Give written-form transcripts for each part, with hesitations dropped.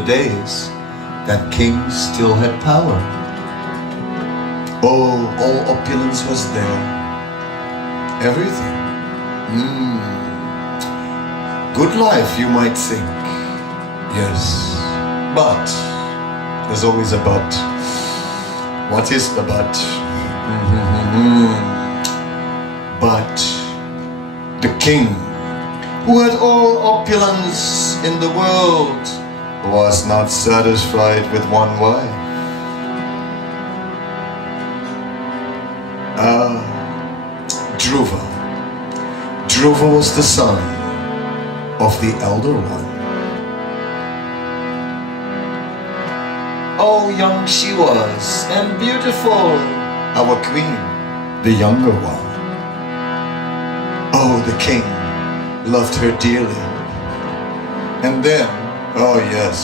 the days that kings still had power. Oh, all opulence was there. Everything. Good life, you might think. Yes. But, there's always a but. What is the but? But the king, who had all opulence in the world, was not satisfied with one wife. Dhruva. Dhruva was the son of the elder one. Oh, young she was, and beautiful, our queen, the younger one. Oh, the king loved her dearly. And then, oh yes,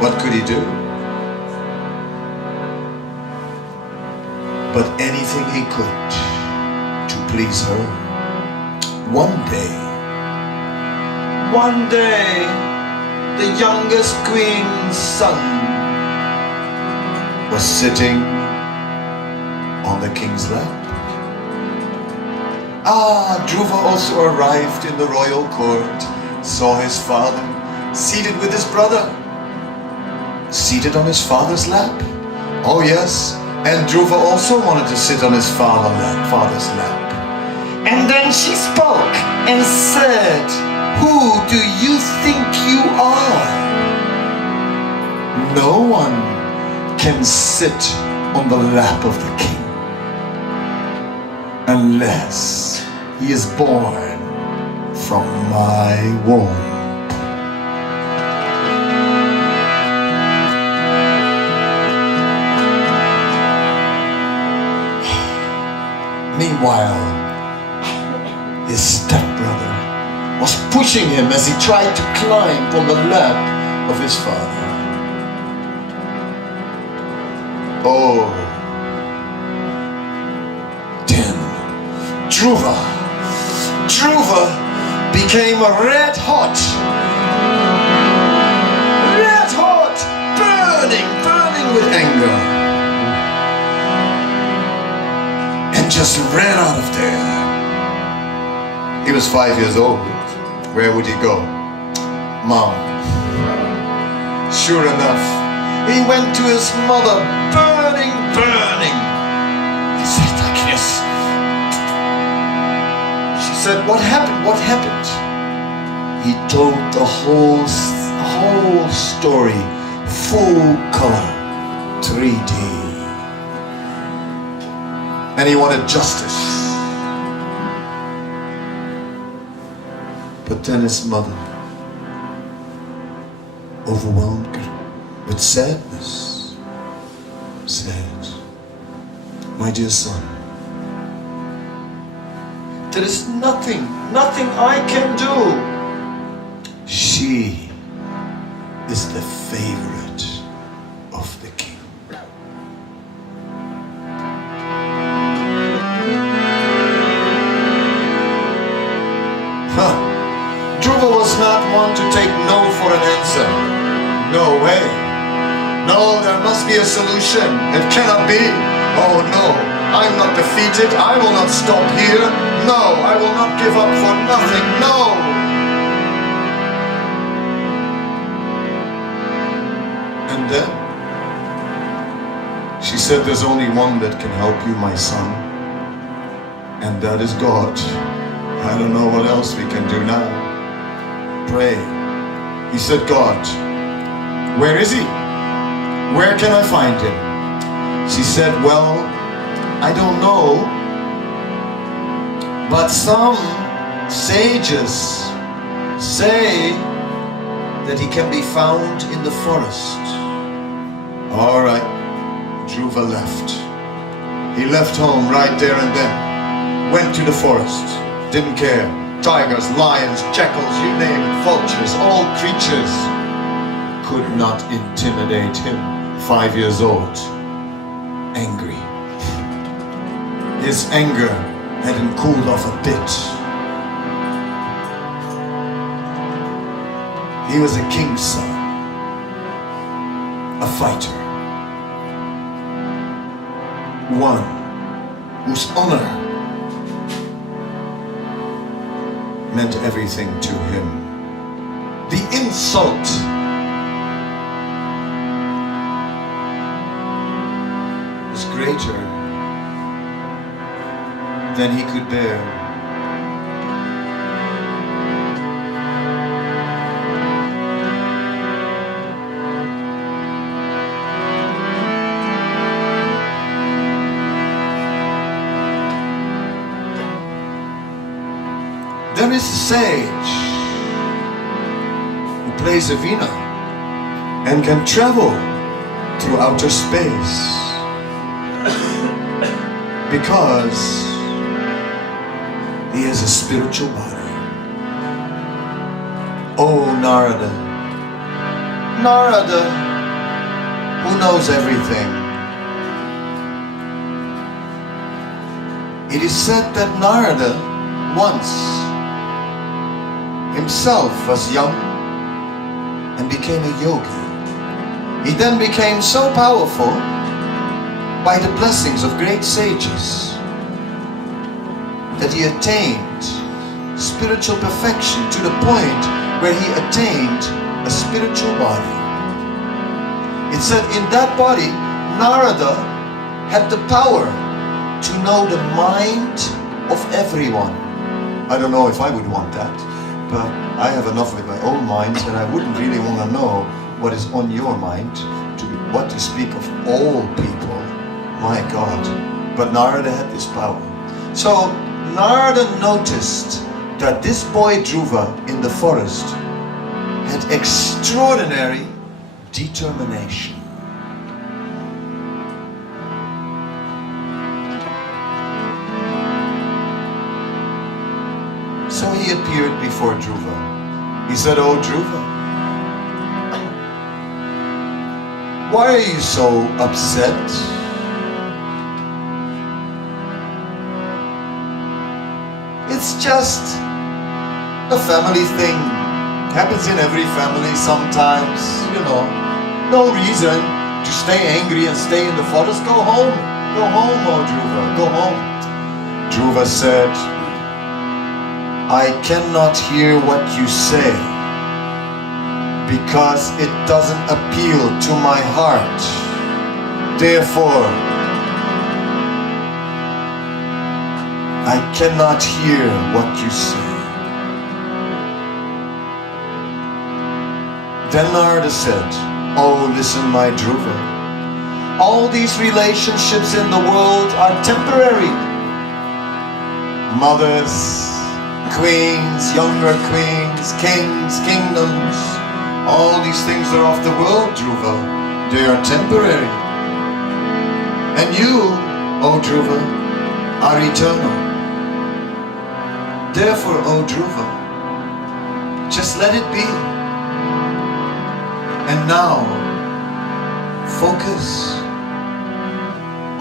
what could he do? But anything he could to please her. One day, the youngest queen's son was sitting on the king's lap. Dhruva also arrived in the royal court, saw his father seated with his brother, seated on his father's lap. Oh yes, and Dhruva also wanted to sit on his father's lap. And then she spoke and said, "Who do you think you are? No one can sit on the lap of the king unless he is born from my womb." Meanwhile, his stepbrother was pushing him as he tried to climb on the lap of his father. Oh, then Dhruva became red hot, burning with anger, and just ran out of there. He was 5 years old. Where would he go? Mom. Sure enough, he went to his mother, burning. He said like this. She said, "What happened? What happened?" He told the whole story, full color, 3D. And he wanted justice. But then his mother, overwhelmed with sadness, said, "My dear son, there is nothing I can do. She is the favorite of the king." Dhruva was not one to take no for an answer. No way. No, there must be a solution. It cannot be. Oh no, I'm not defeated. I will not stop here. No, I will not give up for nothing. No. And then she said, "There's only one that can help you, my son. And that is God. I don't know what else we can do now. Pray." He said, "God, where is he? Where can I find him?" She said, "Well, I don't know, but some sages say that he can be found in the forest." All right, Dhruva left. He left home right there and then, went to the forest, didn't care. Tigers, lions, jackals, you name it, vultures, all creatures could not intimidate him. 5 years old, angry. His anger hadn't cooled off a bit. He was a king's son. fighter. One whose honor meant everything to him. The insult was greater than he could bear. There is a sage who plays a veena and can travel through outer space because he has a spiritual body. Oh, Narada, Narada, who knows everything. It is said that Narada once himself was young and became a yogi. He then became so powerful by the blessings of great sages that he attained spiritual perfection to the point where he attained a spiritual body. It said in that body, Narada had the power to know the mind of everyone. I don't know if I would want that, but I have enough with my own mind and I wouldn't really want to know what is on your mind, what to speak of all people. My God. But Narada had this power. So Narada noticed that this boy Dhruva in the forest had extraordinary determination. So he appeared before Dhruva. He said, "Oh Dhruva, why are you so upset? It's just a family thing. Happens in every family sometimes, you know. No reason to stay angry and stay in the forest. Go home. Go home, oh Dhruva. Go home." Dhruva said, "I cannot hear what you say because it doesn't appeal to my heart. Therefore, I cannot hear what you say." Then Narada said, "Oh, listen, my Dhruva. All these relationships in the world are temporary. Mothers, queens, younger queens, kings, kingdoms, all these things are of the world, Dhruva. They are temporary. And you, O Dhruva, are eternal. Therefore, O Dhruva, just let it be. And now, focus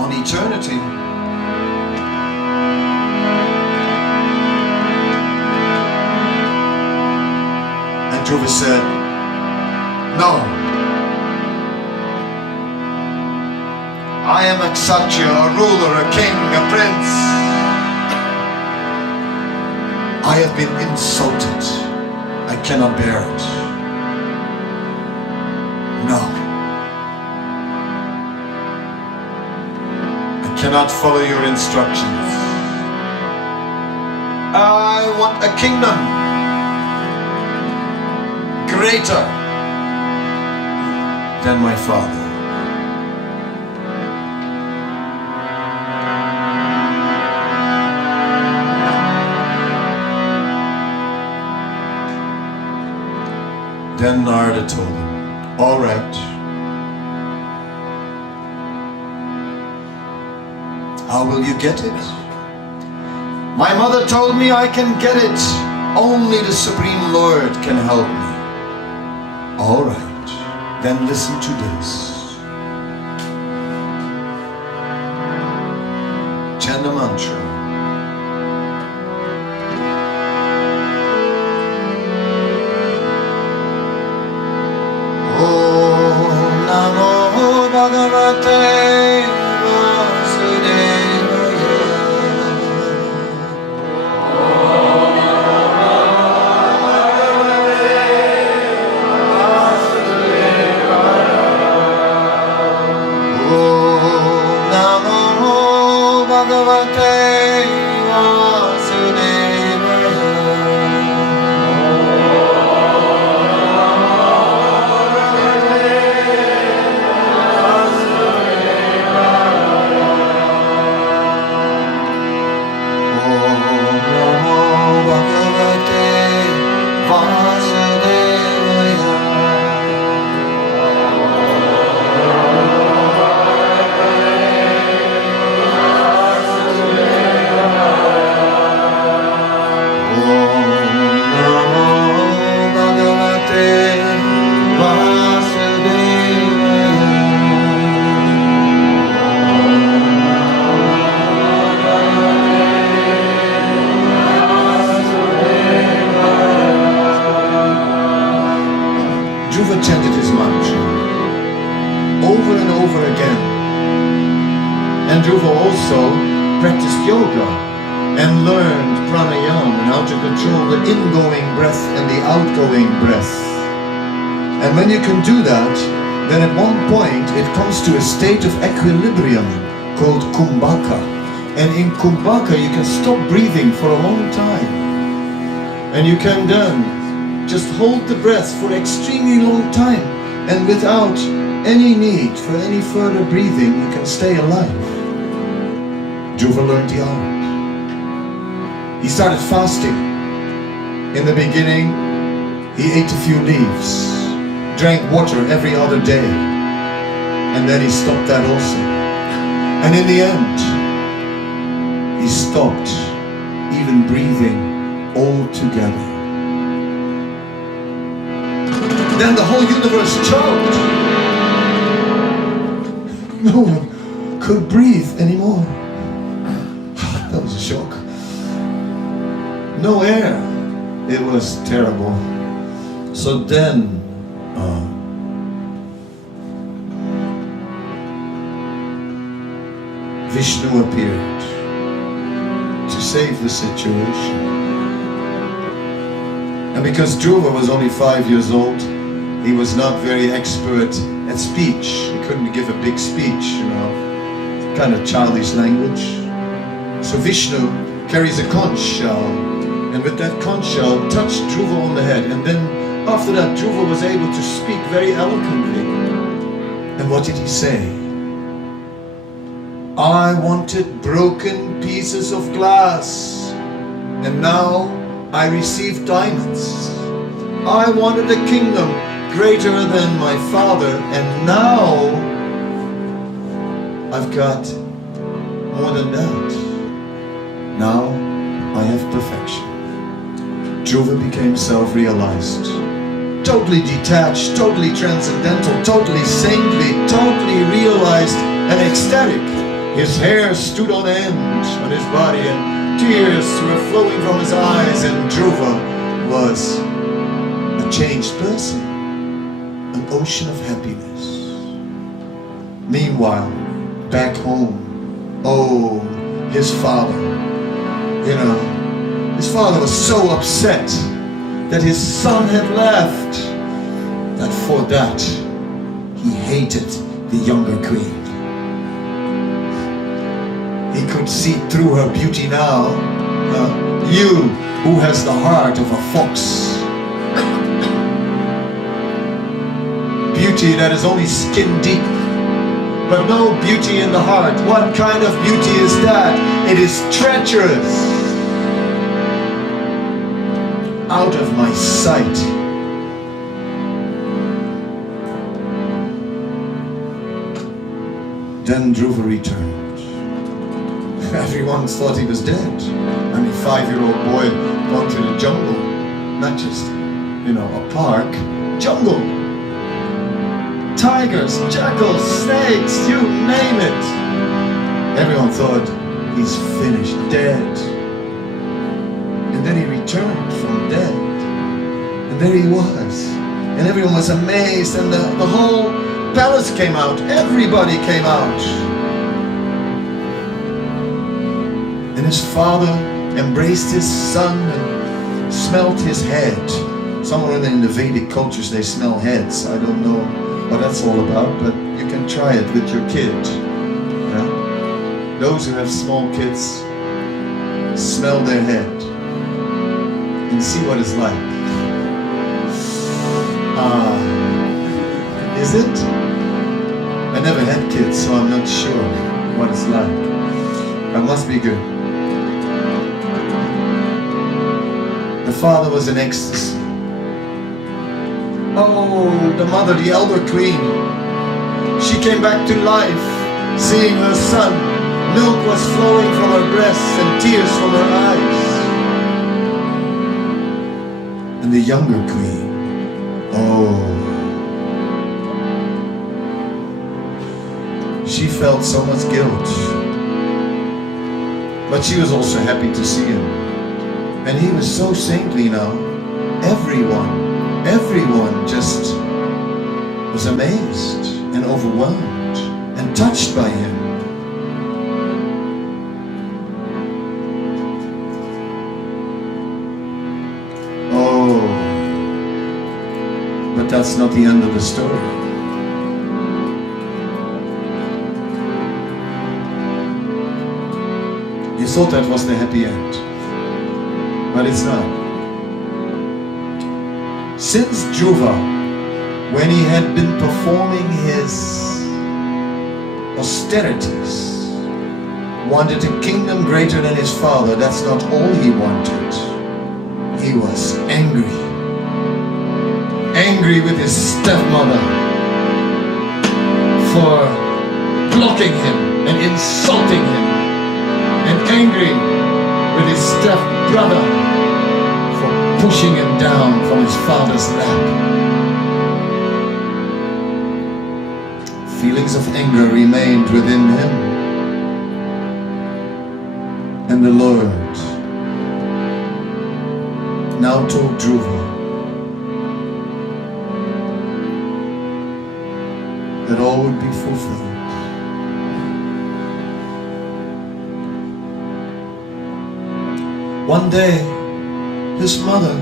on eternity." And Dhruva said, "No. I am a kshatriya, a ruler, a king, a prince. I have been insulted. I cannot bear it. No. I cannot follow your instructions. I want a kingdom greater than my father." Then Narada told him, "All right. How will you get it?" "My mother told me I can get it. Only the Supreme Lord can help me." "All right. Then listen to this. Chant the mantra. Om Namo chanted his mantra over and over again. And Dhruva also practiced yoga and learned pranayama and how to control the ingoing breath and the outgoing breath. And when you can do that, then at one point it comes to a state of equilibrium called kumbhaka. And in kumbhaka you can stop breathing for a long time. And you can then just hold the breath for an extremely long time. And without any need for any further breathing, you can stay alive. Dhruva learned the art. He started fasting. In the beginning, he ate a few leaves, drank water every other day, and then he stopped that also. And in the end, he stopped even breathing altogether. Then the whole universe choked. No one could breathe anymore. That was a shock. No air. It was terrible. So then Vishnu appeared to save the situation. And because Dhruva was only 5 years old, he was not very expert at speech. He couldn't give a big speech, you know, kind of childish language. So Vishnu carries a conch shell, and with that conch shell touched Dhruva on the head. And then after that, Dhruva was able to speak very eloquently. And what did he say? I wanted broken pieces of glass, and now I receive diamonds. I wanted a kingdom greater than my father, and now I've got more than that. Now I have perfection. Dhruva became self-realized, totally detached, totally transcendental, totally saintly, totally realized and ecstatic. His hair stood on end on his body, and tears were flowing from his eyes, and Dhruva was a changed person, an ocean of happiness. Meanwhile, back home, oh, his father, you know, his father was so upset that his son had left, that for that, he hated the younger queen. He could see through her beauty now. You, who has the heart of a fox. Beauty that is only skin deep, but no beauty in the heart. What kind of beauty is that? It is treacherous. Out of my sight. Then Dhruva returned. Everyone thought he was dead. I mean, 5-year-old boy gone to the jungle. Not just, you know, a park. Jungle. Tigers, jackals, snakes, you name it. Everyone thought he's finished, dead. And then he returned from dead. And there he was. And everyone was amazed, and the whole palace came out. Everybody came out. And his father embraced his son and smelt his head. Somewhere in the Vedic cultures they smell heads. I don't know what that's all about, but you can try it with your kid. Yeah? Those who have small kids, smell their head and see what it's like. Is it? I never had kids, so I'm not sure what it's like. That must be good. The father was in ecstasy. Oh, the mother, the elder queen, she came back to life, seeing her son. Milk was flowing from her breasts and tears from her eyes. And the younger queen, oh, she felt so much guilt. But she was also happy to see him. And he was so saintly now. Everyone just was amazed and overwhelmed and touched by him. Oh, but that's not the end of the story. You thought that was the happy end, but it's not. Since Dhruva, when he had been performing his austerities, wanted a kingdom greater than his father, that's not all he wanted. He was angry. Angry with his stepmother for blocking him and insulting him, and angry with his stepbrother for pushing him down from his father's lap. Feelings of anger remained within him, and the Lord now told Dhruva that all would be fulfilled. One day, his mother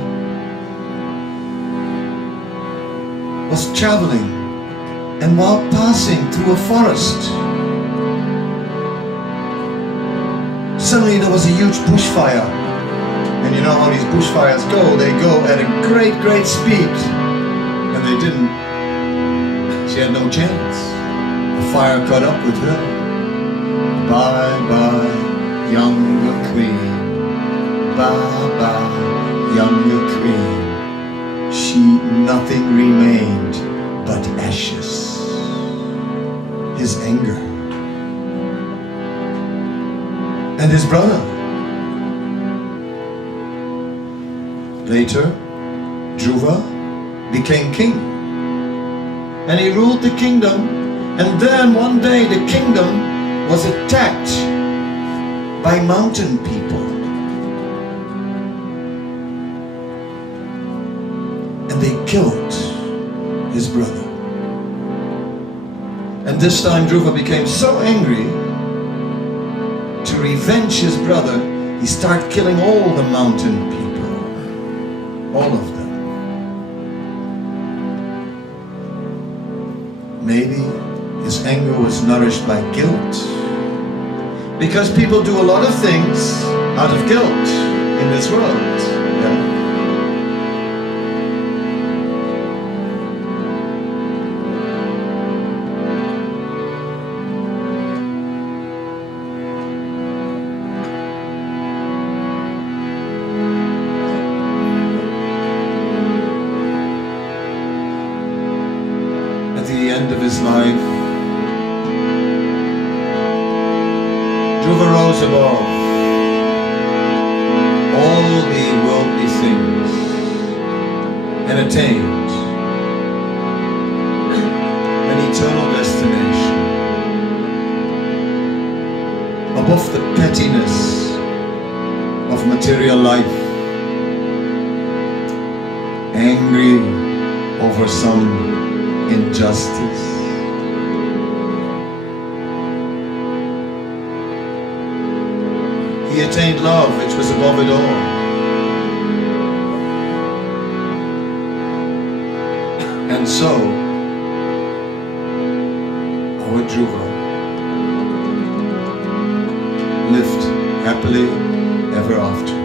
was traveling, and while passing through a forest, suddenly there was a huge bushfire. And you know how these bushfires go, they go at a great, great speed. And they didn't. She had no chance. The fire caught up with her. Bye bye, younger queen. Bye bye, younger queen. Nothing remained but ashes. His anger. And his brother. Later, Dhruva became king, and he ruled the kingdom, and then one day the kingdom was attacked by mountain people, and they killed his brother. And this time Dhruva became so angry, to revenge his brother, he started killing all the mountain people. All of them. Maybe his anger was nourished by guilt, because people do a lot of things out of guilt in this world. Yeah? Of his life, Dhruva rose above all the worldly things and attained an eternal destination above the pettiness of material life, angry over some injustice. He attained love, which was above it all. And so, our Dhruva lived happily ever after.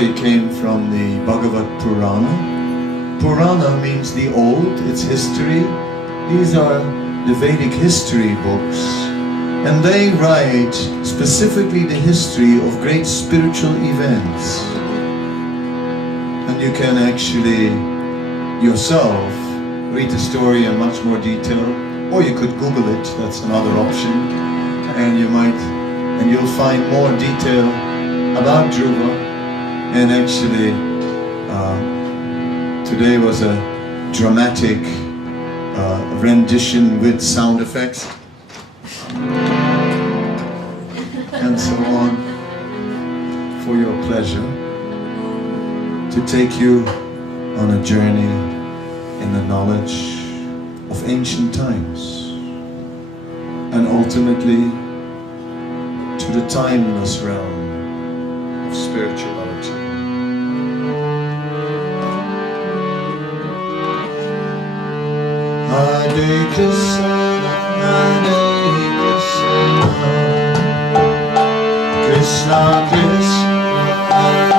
story came from the Bhagavad Purana. Purana means the old, it's history. These are the Vedic history books, and they write specifically the history of great spiritual events. And you can actually yourself read the story in much more detail, or you could Google it, that's another option, and you'll find more detail about Dhruva. And actually today was a dramatic rendition with sound effects and so on, for your pleasure, to take you on a journey in the knowledge of ancient times, and ultimately to the timeless realm of spirituality. Hare Krishna, Krishna Krishna, Hare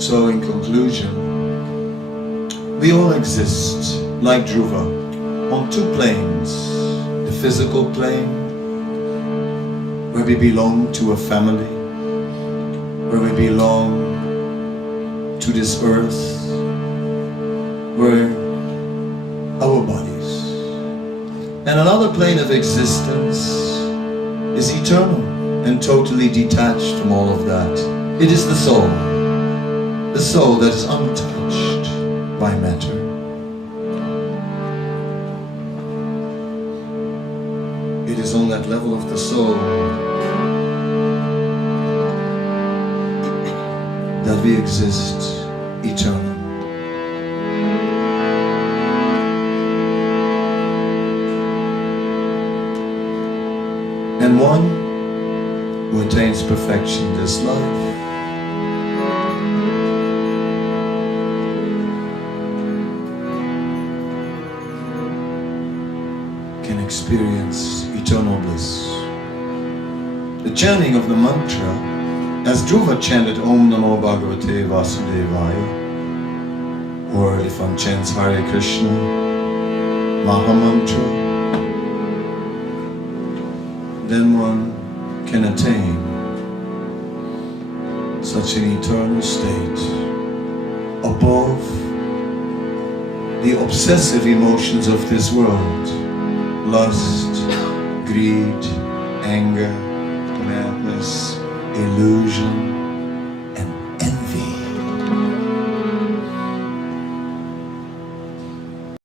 So in conclusion, we all exist, like Dhruva, on two planes. The physical plane, where we belong to a family, where we belong to this earth, where our bodies. And another plane of existence is eternal and totally detached from all of that. It is the soul that is untouched by matter. It is on that level of the soul that we exist eternal. And one who attains perfection in this life can experience eternal bliss. The chanting of the mantra, as Dhruva chanted Om Namo Bhagavate Vasudevaya, or if one chants Hare Krishna Mahamantra, then one can attain such an eternal state above the obsessive emotions of this world: lust, greed, anger, madness, illusion,